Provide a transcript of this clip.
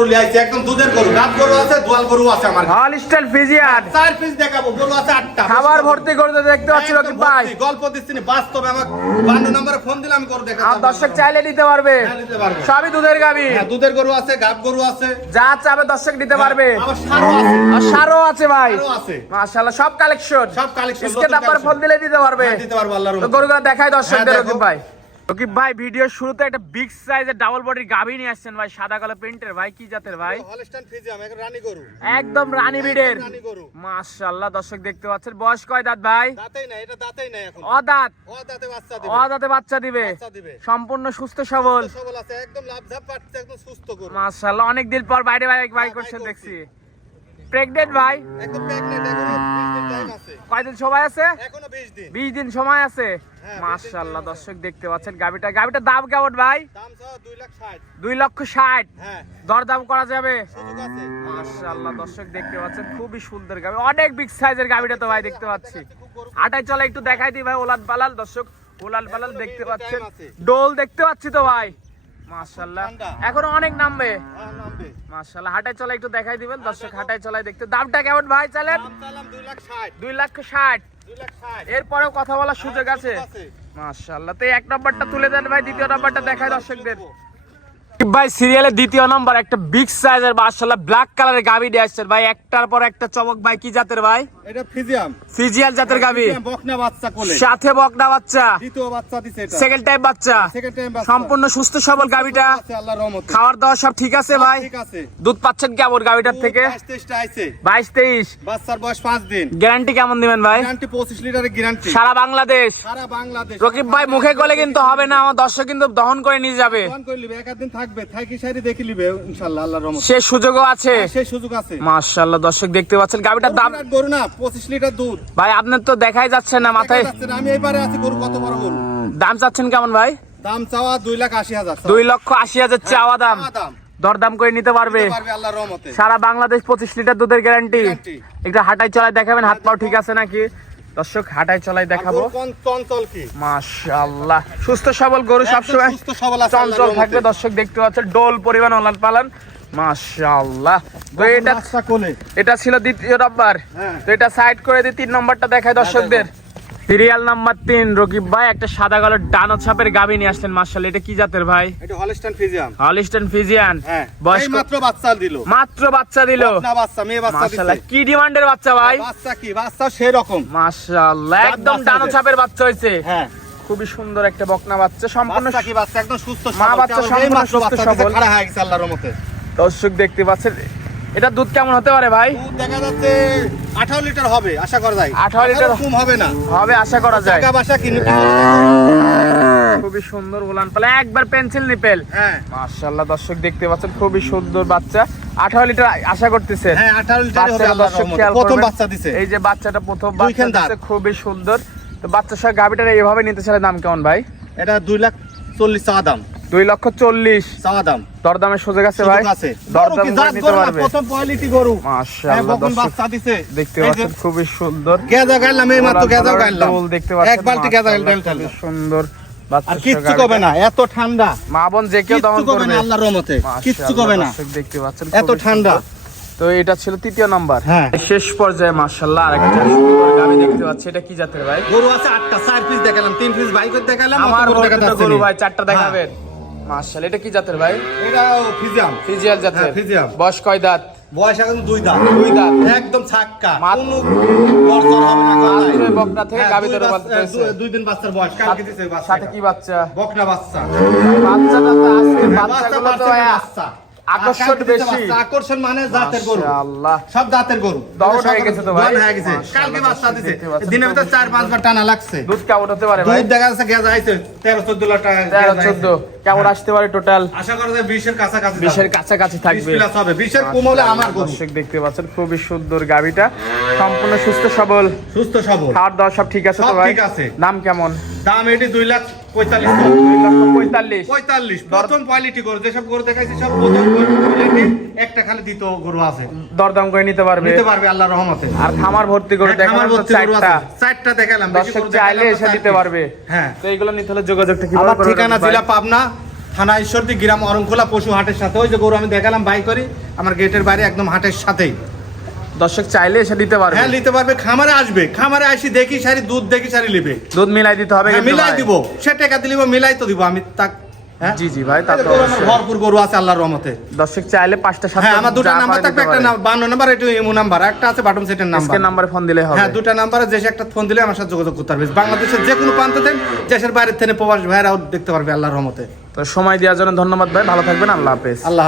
গরু লিয়াইছে একদম দুধের গরু, গাব গরু আছে, দোয়াল গরু আছে আমার। হলস্টাইন ফ্রিজিয়ান 4 পিস দেখাবো, গরু আছে 8টা। খাবার ভর্তি করে দেখতে পাচ্ছি রকিব ভাই। গল্প দিচ্ছি না, বাস্তবে আমাকে 52 নম্বরে ফোন দিলে আমি গরু দেখাবো। আর দর্শক চাইলে নিতে পারবে, সবই দুধের গাবি। হ্যাঁ, দুধের গরু আছে, গাব গরু আছে, যা চাবে দর্শক নিতে পারবে। আবার সারও আছে, আর সারও আছে ভাই, সারও আছে মাশাআল্লাহ। সব কালেকশন, সব কালেকশন। স্ক্রিন নাম্বার ফোন দিলে দিতে পারবে। দিতে পারবো আল্লাহর তো রহমতে। গরুগুলো দেখাই দর্শকদের। হ্যাঁ, রকিব ভাই, রকিব ভাই ভিডিওর শুরুতে একটা বিগ সাইজের ডাবল বডির গাভী নিয়ে আসছেন ভাই, সাদা কালো প্রিন্টের। ভাই কি জাতের ভাই? হলস্টাইন ফ্রিজিয়ান, এক রানী গরু, একদম রানী বিডের, রানী গরু। মাশাআল্লাহ। দর্শক দেখতে পাচ্ছেন, বয়স কয় দাঁত ভাই? দাঁতেই না, এটা দাঁতেই না এখন। অদাঁত, দাঁতে বাচ্চা দিবে, অদাঁতে বাচ্চা দিবে, বাচ্চা দিবে। সম্পূর্ণ সুস্থ সবল, সবল আছে, একদম লাভঝাপ পাচ্ছে, একদম সুস্থ গরু। মাশাআল্লাহ। অনেক দিন পর বাইরে বাই করছেন দেখছি। প্রেগনেন্ট ভাই? একদম প্রেগন্যান্ট, এখনো 20 দিন টাইম আছে। কয়দিন সময় আছে? এখনো 20 দিন। 20 দিন সময় আছে, হ্যাঁ, মাশাআল্লাহ। দর্শক দেখতে পাচ্ছেন গাবিটার দাম কেমন ভাই? দাম সহ 2,60,000। 2,60,000। হ্যাঁ, দরদাম করা যাবে, সুযোগ আছে। মাশাআল্লাহ। দর্শক দেখতে পাচ্ছেন খুবই সুন্দর গাবি, অনেক বিগ সাইজের গাবিটা তো ভাই দেখতে পাচ্ছি। হাঁটায় চলে একটু দেখাই দিই ভাই, ওলান পালাল। দর্শক ওলান পালাল দেখতে পাচ্ছেন, ডোল দেখতে পাচ্ছি তো ভাই, মাশাআল্লাহ। এখনো অনেক নামবে, হ্যাঁ, নামবে। মাশাআল্লাহ। হাঁটায় চলে একটু দেখাই দিবেন দর্শক, হাঁটায় চলে দেখতে। দামটা কেমন ভাই চালেন? দাম চালাম 2,60,000। 2,60,000। 2,60,000। এরপরেও কথা বলার সুযোগ আছে, মাশাআল্লাহ। তো এই এক নম্বরটা তুলে দেন ভাই, দ্বিতীয় নম্বরটা দেখাই দর্শকদের। ভাই সিরিয়ালের দ্বিতীয় নম্বর একটা বিগ সাইজের মাশাআল্লাহ ব্ল্যাক কালারের গাবি দিয়ে আসছেন ভাই, একটার পর একটা চমক ভাই। কি জাতের ভাই? এটা ফ্রিজিয়াম, ফিজিয়াল জাতের গাবি, বকনা বাচ্চা কোলে, সাথে বকনা বাচ্চা, দ্বিতীয় বাচ্চা দিছে এটা, সেকেন্ড টাইম বাচ্চা, সেকেন্ড টাইম বাচ্চা। সম্পূর্ণ সুস্থ সবল গাবিটা, আছে আল্লাহর রহমতে। খাওয়ার দাওয়া সব ঠিক আছে ভাই? ঠিক আছে। দুধ পাচ্ছেন কেমন গাবিটার থেকে? 22-23টা আইছে। 22-23। বাচ্চার বয়স 5 দিন। গ্যারান্টি কেমন দিবেন ভাই? গ্যারান্টি 25 লিটারের গ্যারান্টি। সারা বাংলাদেশ? সারা বাংলাদেশ। রকিব ভাই মুখে গলে কিন্তু হবে না, আমার দর্শক কিন্তু দহন করে নিয়ে যাবে। ফোন করে লিবে, একদিন থাকবে, থাকি সারি দেখে লিবে ইনশাআল্লাহ আল্লাহর রহমতে। সে সুযোগও আছে, সেই সুযোগ আছে। মাশাআল্লাহ। দর্শক দেখতে পাচ্ছেন গাবিটার দাম গরু না 25 লিটার দুধ। ভাই আপনার তো দেখাই যাচ্ছে না মাথায়। দেখা যাচ্ছে না, আমি এইবারে আছি গরু কত বড় গরু। দাম চাচ্ছেন কেমন ভাই? দাম চাওয়া 2,80,000। 2,80,000 চাওয়া দাম, দাম দরদাম করে নিতে পারবে আল্লাহর রহমতে। সারা বাংলাদেশ। 25 লিটার দুধের গ্যারান্টি। গ্যারান্টি। একটু হাঁটাই চলাই দেখাবেন, হাত পাও ঠিক আছে নাকি? দর্শক হাঁটাই চলাই দেখাবো, চঞ্চল কি মাশাআল্লাহ। সুস্থ সবল গরু সবসময় সুস্থ সবল আছে, চঞ্চল আল্লাহর থাকবে। রহমতে। দর্শক দেখতে পাচ্ছেন ডোল পরিমাণ ওলান পালান, মাশাআল্লাহ। তো এটা বাচ্চা কোলে। এটা ছিল দ্বিতীয় নাম্বার। হ্যাঁ। তো এটা সাইড করে দিয়ে 3 নম্বরটা দেখায় দর্শকদের। সিরিয়াল নাম্বার 3 রকিব ভাই একটা সাদা কালো ডানো ছাপের গাবি নিয়ে আসছেন, মাশাআল্লাহ। এটা কি জাতের ভাই? এটা হলস্টাইন ফ্রিজিয়াম। Holstein Friesian. হ্যাঁ, বয়স এই মাত্র বাচ্চা দিল। মাত্র বাচ্চা দিল, না বাচ্চা, মেয়ে বাচ্চা মাশাআল্লাহ। দিছে। কি ডিমান্ডের বাচ্চা ভাই? বাচ্চা কি, বাচ্চা সেই রকম, মাশাআল্লাহ, একদম বাচ্চা ডানো দিছে। ছাপের বাচ্চা হইছে। হ্যাঁ, খুবই সুন্দর একটা বকনা বাচ্চা, সম্পূর্ণ বাচ্চা কি, বাচ্চা একদম সুস্থ মা সবল। বাচ্চা এই সম্পূর্ণ মাত্র সুস্থ বাচ্চা সবল। দিছে, খাড়া হয়ে গেছে আল্লাহর রহমতে। দর্শক দেখতে পাচ্ছেন, এটা দুধ কেমন হতে পারে ভাই? দুধ দেখা যাচ্ছে 18 লিটার হবে, আশা করা যায়। 18 লিটার কম হবে না, হবে আশা করা যায়। টাকা বাসা কিনে। খুবই সুন্দর উলান পালা, একবার পেন্সিল নিপেল। হ্যাঁ, মাশাআল্লাহ। দর্শক দেখতে পাচ্ছেন খুবই সুন্দর বাচ্চা, 18 লিটার আশা করতেছেন। হ্যাঁ 18 লিটার হবে বাচ্চাটা আল্লাহর দর্শক রহমতে। খেয়াল প্রথম করবেন। বাচ্চা দিছে। এই যে বাচ্চাটা প্রথম বাচ্চা দুইখান দাঁত। দিছে, খুবই সুন্দর। তো বাচ্চার সঙ্গে গাবিটার এইভাবে নিতে চাইলে দাম কেমন ভাই? এটা 2,40,000 চাওয়া দাম। 2,40,000 চাওয়া দাম। দরদামের সুযোগ আছে ভাই? সুযোগ আছে। দরদাম গরু কি করে জাত নিতে গরু না, পারবে। প্রথম কোয়ালিটি গরু। মাশাআল্লাহ। বকন দর্শক বাচ্চা দিছে। দেখতে এই যে পাচ্ছেন খুবই সুন্দর। গেজা গাইলাম, এই মাত্র গেজা গাইলাম। ডোল দেখতে পাচ্ছেন, এক বালতি গেজা মাশাআল্লাহ, গাইলাম। খুবই সুন্দর আর বাচ্চা। কিচ্ছু কবে না, এত ঠান্ডা। মা বোন যে কেউ দমন কিচ্ছু কবে করবে না আল্লাহর রহমতে, কিচ্ছু কবে না। দর্শক দেখতে পাচ্ছেন এত খুবই ঠান্ডা। সুন্দর। তো এটা ছিল তৃতীয় নাম্বার। হ্যাঁ। শেষ পর্যায়ে মাশাআল্লাহ আরেকটা সুন্দর গাবি দেখতে পাচ্ছি। এটা কি জাতের ভাই? গরু আছে 8টা, 4 পিস দেখালাম, 3 পিস বাইকত দেখালাম। আমার অত বড় দুটো গরু ভাই, 4টা হ্যাঁ। দেখাবেন। মাশাআল্লাহ। এটা কি জাতের ভাই? এটা ফিজিয়াম। ফিজিয়াল জাতের। হ্যাঁ, ফিজিয়াম। বয়স কয় দাঁত? বয়স এখন 2 দাঁত। 2 দাঁত। একদম ছাক্কা, মাত্র- কোনো গড়চড় হবে না গলায়। মাত্র এই বকনা থেকে হ্যাঁ, গাবি দুই ধরে বাচ্চা- বাঁধতেছে। দুই দিন বাচ্চার বয়স, কালকে দিছে বাচ্চা। সাথে কি বাচ্চা? বকনা বাচ্চা। বাচ্চাটা তো আজকে বাচ্চা বাচ্চাগুলো তো বাচ্চা ভাই বাচ্চা। আকর্ষণ আর কালকে দিছে বেশি। বাচ্চা, আকর্ষণ মানে জাতের গরু। মাশাআল্লাহ। সব দাঁতের গরু। দহন হয়ে গেছে তো ভাই? দহন হয়ে গেছে। মাশাআল্লাহ, কালকে বাচ্চা দর্শক দিছে। দেখতে পাচ্ছেন, দিনের ভিতর 4-5 বার টানা লাগছে। দুধ কেমন হতে পারে ভাই? দুধ দেখা যাচ্ছে গেজা আইছে 13-14 লিটার। 13-14 কেমন আসতে পারে টোটাল? আশা করা যায় 20 এর কাছাকাছি। 20 এর কাছাকাছি 20 থাকবে। প্লাস হবে। 20 এর কম হলে আমার গরু। দর্শক দেখতে পাচ্ছেন খুবই সুন্দর গাবিটা, সম্পূর্ণ সুস্থ সবল, সুস্থ সবল। খাওয়ার দাওয়া সব ঠিক আছে তো সব ভাই? ঠিক আছে। দাম কেমন? দাম এটি 2,45,000। 2,45,000। 45 প্রথম কোয়ালিটি গরু, যেসব গরু দেখাইছি সব প্রথম কোয়ালিটি। একটা খালি দ্বিতীয় গরু আছে, দরদাম করে নিতে পারবে। নিতে পারবে আল্লাহর রহমতে। আর খামার ভর্তি করে হ্যাঁ, দেখানো খামার তো ভর্তি গরু আছে। 4টা। 4টা দেখালাম। বেশি দর্শক গরু চাইলে দেখালাম না, এসে 4 দিতে পিস। পারবে। হ্যাঁ। তো এইগুলো নিতে হলে যোগাযোগটা কিভাবে আমার করবে ঠিকানা ভাই? জেলা পাবনা, থানা ঈশ্বরদী, গ্রাম অরংখোলা, পশু হাটের সাথে। ওই যে গরু আমি দেখালাম বাই করি, আমার গেটের বাইরে একদম হাটের সাথেই। দর্শক চাইলে এসে নিতে পারবে। হ্যাঁ নিতে পারবে, খামারে আসবে, খামারে আসি দেখি সারি দুধ দেখি সারি নিবে। দুধ মিলাই দিতে হবে কিন্তু মিলাই ভাই। দিব, সে টাকা দিলিব মিলাই তো দিব আমি তাক। হ্যাঁ জি জি ভাই, তা তো গরু আমার অবশ্যই। ভরপুর গরু আছে আল্লাহর রহমতে। দর্শক চাইলে 5টা 7টা হ্যাঁ আমার দুটো নাম্বার থাকবে, একটা 52 নাম্বার, একটা ইমো নাম্বার, একটা আছে বাটন সেটের নাম্বার। নাম্বারে ফোন দিলে হবে। হ্যাঁ দুটো নাম্বারে যে একটা ফোন দিলে আমার সাথে যোগাযোগ করতে পারবে। বাংলাদেশের যে কোনো প্রান্ত থেকে, দেশের বাইরে থেকে প্রবাসী ভাইরাও দেখতে পারবে আল্লাহর রহমতে। তো সময় দেওয়ার জন্য ধন্যবাদ ভাই, ভালো থাকবেন, আল্লাহ হাফেজ। আল্লাহ